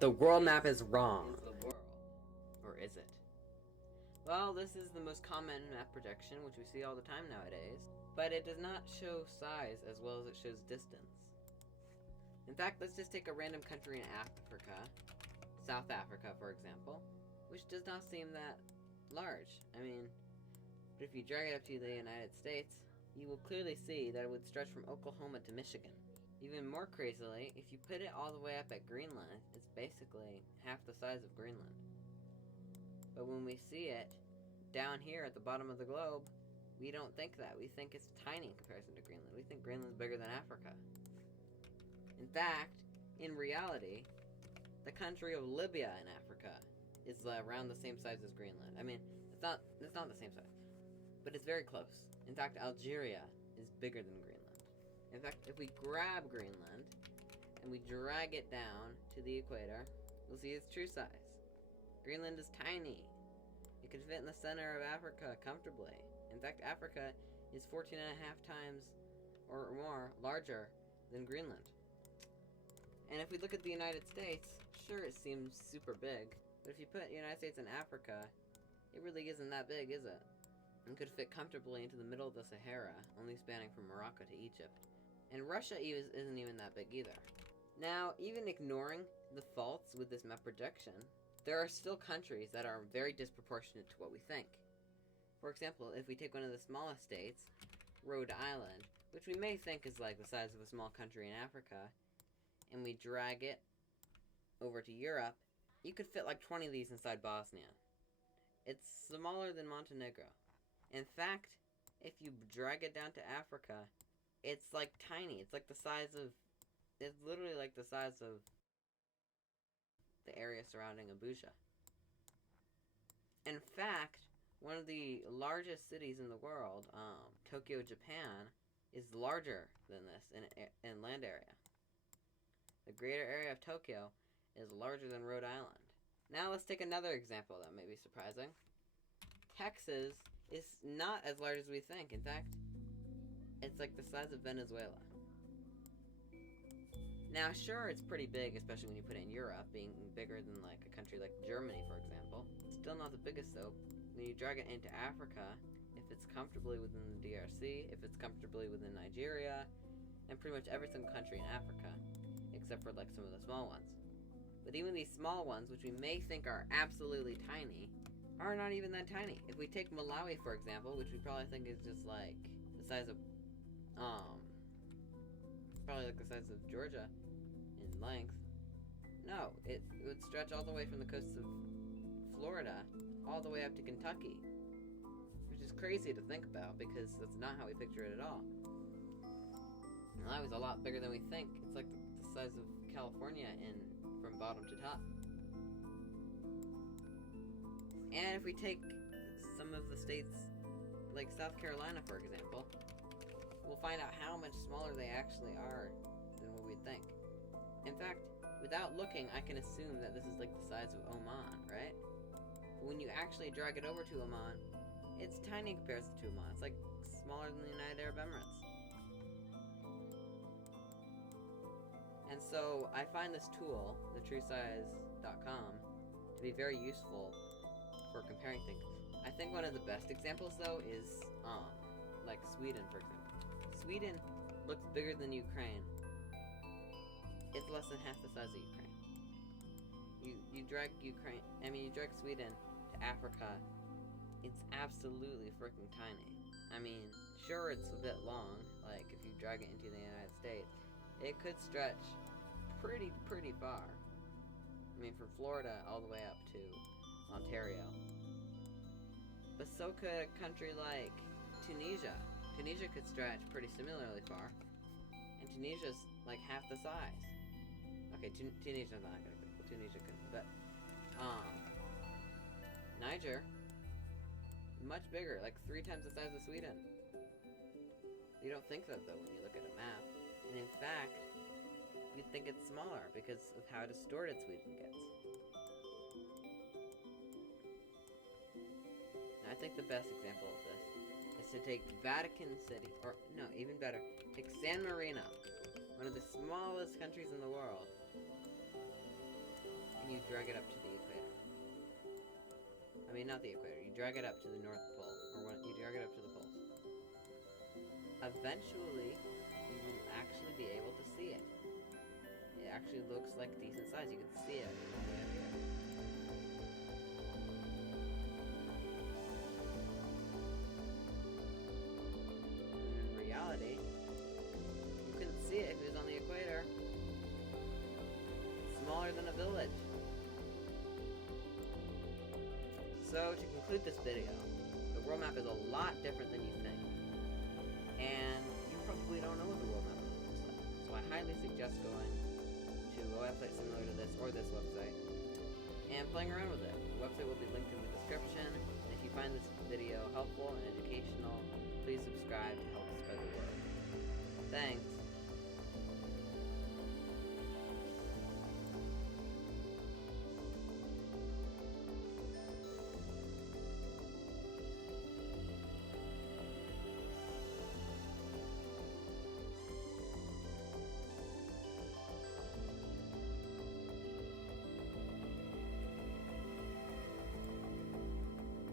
The world map is wrong. Is the world. Or is it? Well, this is the most common map projection, which we see all the time nowadays, but it does not show size as well as it shows distance. In fact, let's just take a random country in Africa, South Africa, for example, which does not seem that large. I mean, but if you drag it up to the United States, you will clearly see that it would stretch from Oklahoma to Michigan. Even more crazily, if you put it all the way up at Greenland, it's basically half the size of Greenland. But when we see it down here at the bottom of the globe, we don't think that. We think it's tiny in comparison to Greenland. We think Greenland's bigger than Africa. In fact, in reality, the country of Libya in Africa is around the same size as Greenland. I mean, it's not the same size, but it's very close. In fact, Algeria is bigger than Greenland. In fact, if we grab Greenland and we drag it down to the equator, we'll see its true size. Greenland is tiny. It could fit in the center of Africa comfortably. In fact, Africa is 14 and a half times or more larger than Greenland. And if we look at the United States, sure, it seems super big, but if you put the United States and Africa, it really isn't that big, is it? It could fit comfortably into the middle of the Sahara, only spanning from Morocco to Egypt. And Russia isn't even that big either. Now, even ignoring the faults with this map projection, there are still countries that are very disproportionate to what we think. For example, if we take one of the smallest states, Rhode Island, which we may think is like the size of a small country in Africa, and we drag it over to Europe, you could fit like 20 of these inside Bosnia. It's smaller than Montenegro. In fact, if you drag it down to Africa, it's like tiny. It's literally like the size of the area surrounding Abuja. In fact, one of the largest cities in the world, Tokyo, Japan, is larger than this in land area. The greater area of Tokyo is larger than Rhode Island. Now let's take another example that may be surprising. Texas is not as large as we think. In fact, it's like the size of Venezuela. Now, sure, it's pretty big, especially when you put it in Europe, being bigger than like a country like Germany, for example. Still not the biggest, though. When you drag it into Africa, if it's comfortably within the DRC, if it's comfortably within Nigeria, and pretty much every single country in Africa, except for like some of the small ones. But even these small ones, which we may think are absolutely tiny, are not even that tiny. If we take Malawi, for example, which we probably think is just like the size of, probably like the size of Georgia in length. No, it would stretch all the way from the coast of Florida all the way up to Kentucky, which is crazy to think about because that's not how we picture it at all. Malawi's a lot bigger than we think. It's like the size of California from bottom to top. And if we take some of the states, like South Carolina, for example, we'll find out how much smaller they actually are than what we'd think. In fact, without looking, I can assume that this is like the size of Oman, right? But when you actually drag it over to Oman, it's tiny in comparison to Oman. It's like smaller than the United Arab Emirates. And so I find this tool, thetruesize.com, to be very useful for comparing things. I think one of the best examples, though, is like Sweden, for example. Sweden looks bigger than Ukraine. It's less than half the size of Ukraine. You drag Sweden to Africa, it's absolutely freaking tiny. I mean, sure, it's a bit long. Like if you drag it into the United States, it could stretch pretty far. I mean, from Florida all the way up to Ontario. But so could a country like Tunisia. Tunisia could stretch pretty similarly far. And Tunisia's like half the size. Okay, Tunisia's not gonna be. Tunisia couldn't. But, Niger, much bigger, like 3 times the size of Sweden. You don't think that, though, when you look at a map. And in fact, you'd think it's smaller because of how distorted Sweden gets. Now, I think the best example of this is to take Vatican City, or no, even better, take San Marino, one of the smallest countries in the world, drag it up to the equator. I mean, not the equator. You drag it up to the North Pole, or you drag it up to the poles. Eventually, you will actually be able to see it. It actually looks like decent size. You can see it all the way up here. And in reality, you couldn't see it if it was on the equator. It's smaller than a village. So, to conclude this video, the world map is a lot different than you think. And you probably don't know what the world map looks like. So I highly suggest going to a website similar to this or this website and playing around with it. The website will be linked in the description. And if you find this video helpful and educational, please subscribe to help spread the word. Thanks.